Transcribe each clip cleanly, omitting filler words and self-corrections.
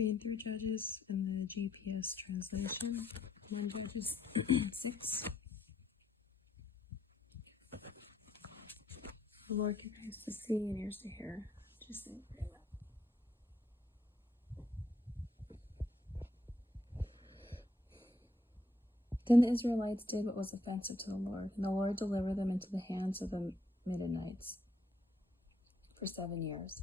Reading through Judges in the GPS translation. 1 Judges 6. The Lord give eyes to see and ears to hear. Just think for that. Then the Israelites did what was offensive to the Lord, and the Lord delivered them into the hands of the Midianites for 7 years.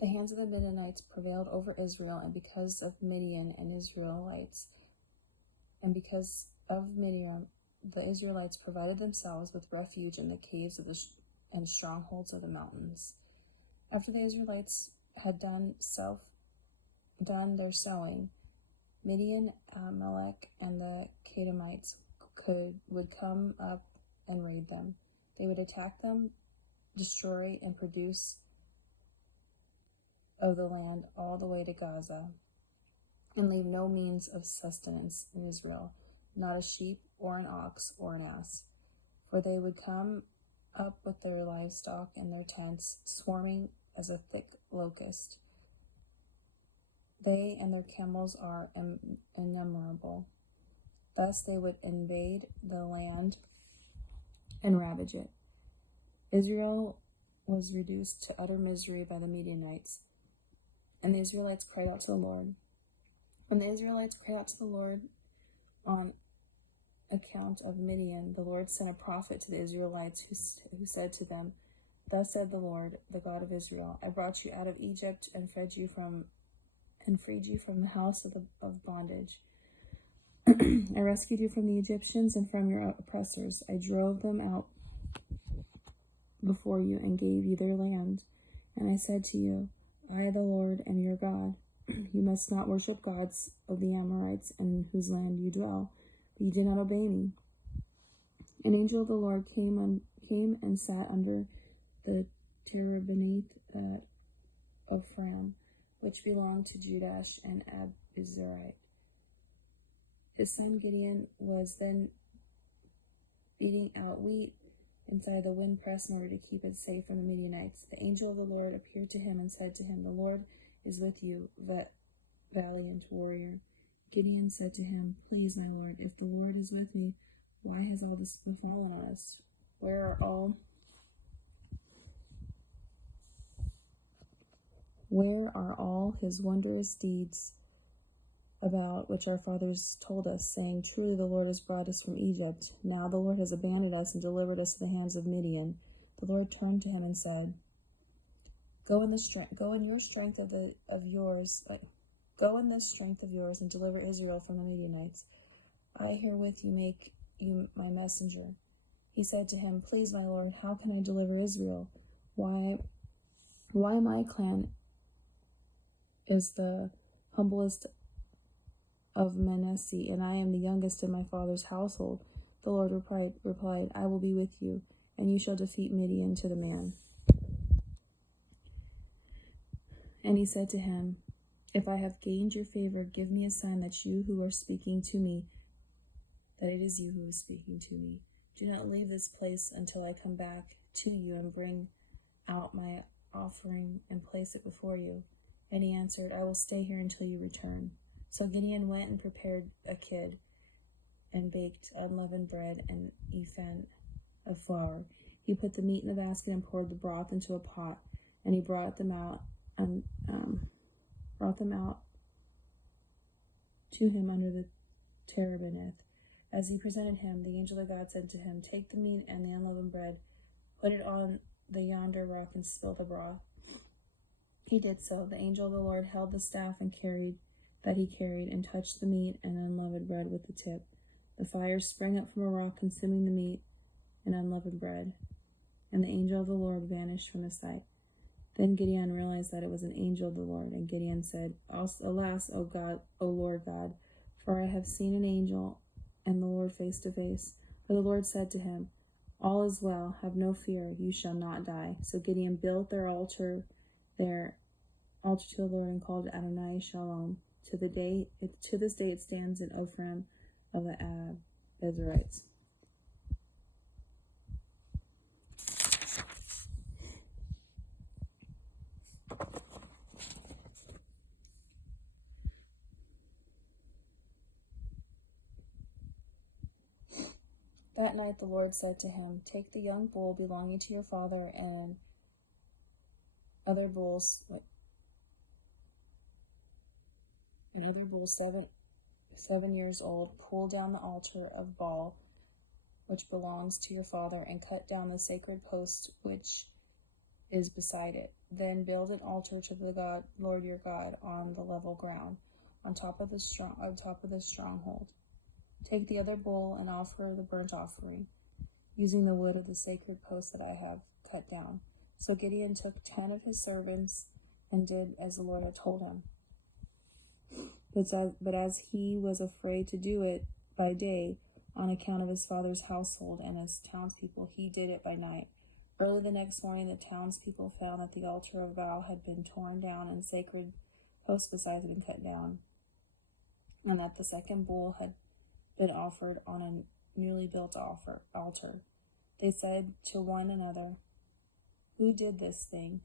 The hands of the Midianites prevailed over Israel, and because of Midian and Israelites, and because of Midian, the Israelites provided themselves with refuge in the caves of and strongholds of the mountains. After the Israelites had done their sowing, Midian, Amalek, and the Canaanites would come up and raid them. They would attack them, destroy, and produce of the land all the way to Gaza, and leave no means of sustenance in Israel, not a sheep or an ox or an ass. For they would come up with their livestock and their tents, swarming as a thick locust. They and their camels are innumerable. Thus they would invade the land and ravage it. Israel was reduced to utter misery by the Midianites, and the Israelites cried out to the Lord. When the Israelites cried out to the Lord on account of Midian, the Lord sent a prophet to the Israelites who said to them, "Thus said the Lord, the God of Israel, I brought you out of Egypt and freed you from the house of bondage. I rescued you from the Egyptians and from your oppressors. I drove them out before you and gave you their land. And I said to you, I, the Lord, am your God. You must not worship gods of the Amorites in whose land you dwell. But you did not obey me. An angel of the Lord came and sat under the terebinth of Ephraim, which belonged to Judah and Abizarite. His son Gideon was then beating out wheat inside the winepress in order to keep it safe from the Midianites. The angel of the Lord appeared to him and said to him, The Lord is with you, valiant warrior. Gideon said to him, Please, my Lord, if the Lord is with me, why has all this befallen on us? Where are all his wondrous deeds about which our fathers told us, saying, Truly the Lord has brought us from Egypt. Now the Lord has abandoned us and delivered us to the hands of Midian. The Lord turned to him and said, Go in this strength of yours and deliver Israel from the Midianites. I herewith make you my messenger. He said to him, Please, my Lord, how can I deliver Israel? Why my clan is the humblest of Manasseh, and I am the youngest in my father's household. The Lord replied, I will be with you, and you shall defeat Midian to the man. And he said to him, If I have gained your favor, give me a sign that you who are speaking to me, that it is you who is speaking to me. Do not leave this place until I come back to you and bring out my offering and place it before you. And he answered, I will stay here until you return. So Gideon went and prepared a kid and baked unleavened bread and an ephah of flour. He put the meat in the basket and poured the broth into a pot, and he brought them out to him under the terebinth. As he presented him, the angel of God said to him, Take the meat and the unleavened bread, put it on yonder rock, and spill the broth. He did so. The angel of the Lord held the staff he carried and touched the meat and unleavened bread with the tip. The fire sprang up from a rock, consuming the meat and unleavened bread, and the angel of the Lord vanished from the sight. Then Gideon realized that it was an angel of the Lord, and Gideon said, Alas, O Lord God, for I have seen an angel and the Lord face to face. But the Lord said to him, All is well, have no fear, you shall not die. So Gideon built their altar to the Lord and called it Adonai Shalom. To this day it stands in Ephraim of the Abizarites. That night the Lord said to him, "Take the young bull belonging to your father and other bulls 7 years old, pull down the altar of Baal which belongs to your father, and cut down the sacred post which is beside it. Then build an altar to the Lord your God on the level ground, on top of the stronghold. Take the other bull and offer the burnt offering, using the wood of the sacred post that I have cut down." So Gideon took 10 of his servants and did as the Lord had told him. But as he was afraid to do it by day, on account of his father's household and his townspeople, he did it by night. Early the next morning, the townspeople found that the altar of Baal had been torn down and sacred posts besides had been cut down, and that the second bull had been offered on a newly built altar. They said to one another, "Who did this thing?"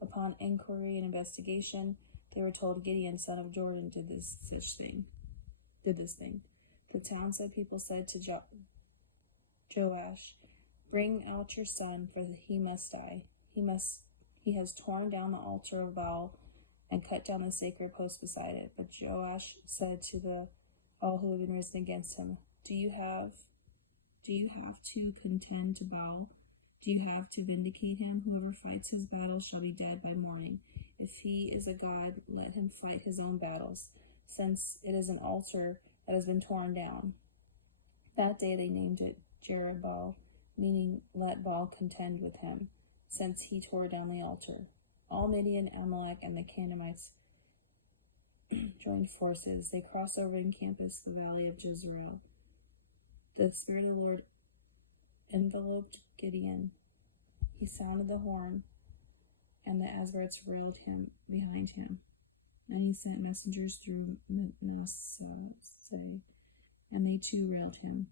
Upon inquiry and investigation, they were told, "Gideon, son of Jordan, did this thing." The townspeople said to Joash, "Bring out your son, for he must die. He has torn down the altar of Baal and cut down the sacred post beside it." But Joash said to all who had been risen against him, Do you have to contend to Baal? Do you have to vindicate him? Whoever fights his battles shall be dead by morning. If he is a god, let him fight his own battles, since it is an altar that has been torn down. That day they named it Jerubbaal, meaning let Baal contend with him, since he tore down the altar. All Midian, Amalek, and the Canaanites joined forces. They crossed over and encompassed the valley of Jezreel. The Spirit of the Lord enveloped Gideon. He sounded the horn, and the Asgarites railed him behind him. And he sent messengers through Manasseh, and they too railed him.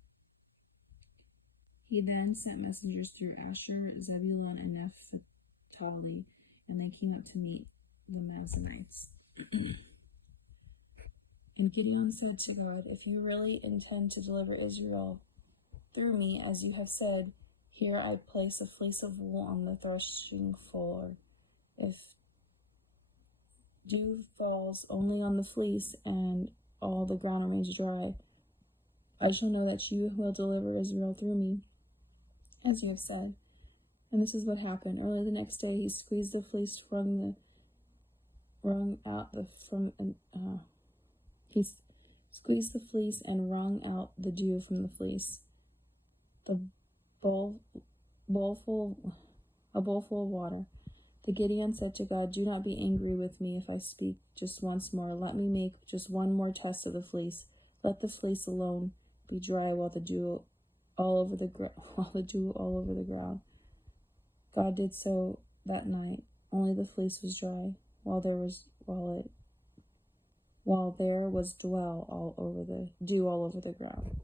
He then sent messengers through Asher, Zebulun, and Naphtali, and they came up to meet the Manassites. And Gideon said to God, "If you really intend to deliver Israel through me, as you have said, here I place a fleece of wool on the threshing floor. If dew falls only on the fleece and all the ground remains dry, I shall know that you will deliver Israel through me, as you have said." And this is what happened. Early the next day, he squeezed the fleece, he squeezed the fleece and wrung out the dew from the fleece. A bowl full of water. The Gideon said to God, "Do not be angry with me if I speak just once more. Let me make just one more test of the fleece. Let the fleece alone be dry while the dew all over the ground." God did so that night. Only the fleece was dry, while there was dew all over the ground.